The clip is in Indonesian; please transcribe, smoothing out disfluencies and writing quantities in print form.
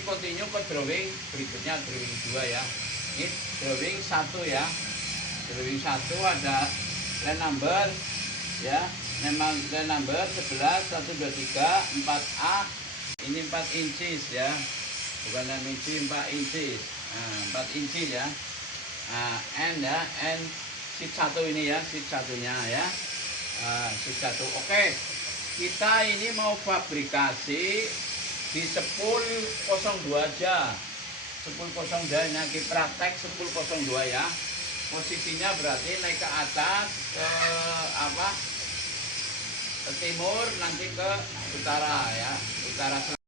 ini continue ke drawing berikutnya, drawing 2 ya. Ini drawing 1 ya. Drawing 1 ada line number ya. Line number 11 1 2 3 4A. Ini 4 inches ya. Bukan 6 inci, 4 inches. Nah, 4 inci ya. Nah, N ya, N sheet 1 ini ya, sheet satunya ya. Sheet 1. Oke. Kita ini mau fabrikasi di 10.02 aja. 10.02 ini praktek 10.02 ya. Posisinya berarti naik ke atas ke ke timur, nanti ke utara ya, utara selatan.